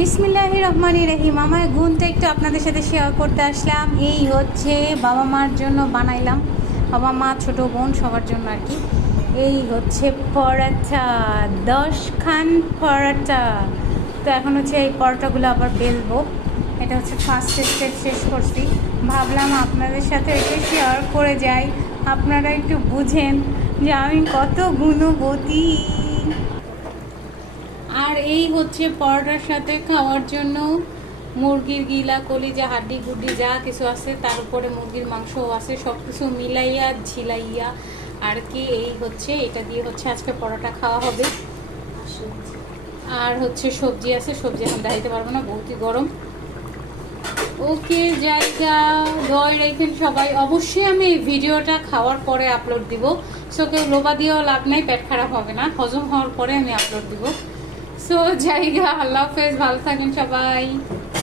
বিসমিল্লাহির রহমানির রহিম। আমার গুণটা একটু আপনাদের সাথে শেয়ার করতে আসলাম। এই হচ্ছে বাবা মার জন্য বানাইলাম, বাবা মা ছোটো বোন সবার জন্য আর কি। এই হচ্ছে পরাঠা, 10 খান পরাঠা। তো এখন হচ্ছে এই পরোটাগুলো আবার বেলবো। এটা হচ্ছে ফার্স্ট স্টেপ শেষ করছি, ভাবলাম আপনাদের সাথে একটু শেয়ার করে যাই, আপনারা একটু বুঝেন যে আমি কত গুণবতী। আর এই হচ্ছে পরোটার সাথে খাওয়ার জন্য মুরগির গিলা, কলিজা, হাড্ডি গুড্ডি যা কিছু আছে, তার উপরে মুরগির মাংসও আছে, সব কিছু মিলাইয়া ঝিলাইয়া আর কি। এই হচ্ছে এটা দিয়ে হচ্ছে আজকে পরোটা খাওয়া হবে। আর হচ্ছে সবজি আছে, সবজি এখন দেখাইতে পারবো না, বহুতই গরম। ওকে, জায়গা দয় রেখেন সবাই। অবশ্যই আমি এই ভিডিওটা খাওয়ার পরে আপলোড দিব, সো কেউ লোভা দিয়েও লাভ নাই, পেট খারাপ হবে না, হজম হওয়ার পরে আমি আপলোড দিব। সো জায়গা, আল্লাহ হাফেজ, ভালো থাকেন সবাই।